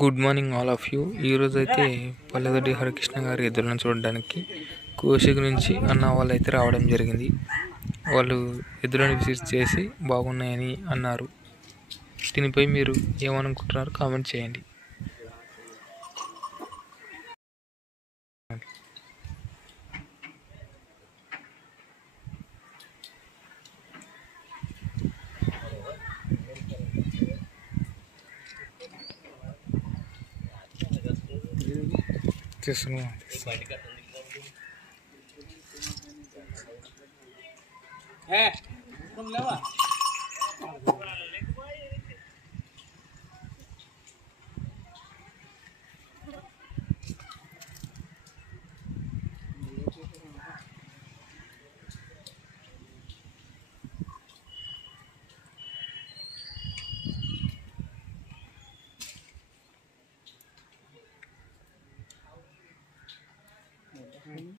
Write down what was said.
Good morning all of you. ఈరోజు అయితే పల్లెదొడ్డి హరికృష్ణ గారి ఎద్దులను చూడడానికి కోసిక నుంచి అన్న వాళ్ళు అయితే రావడం జరిగింది. వాళ్ళు ఎద్దులను విజిట్ చేసి బాగున్నాయని అన్నారు. దీనిపై మీరు ఏమనుకుంటున్నారు కామెంట్ చేయండి.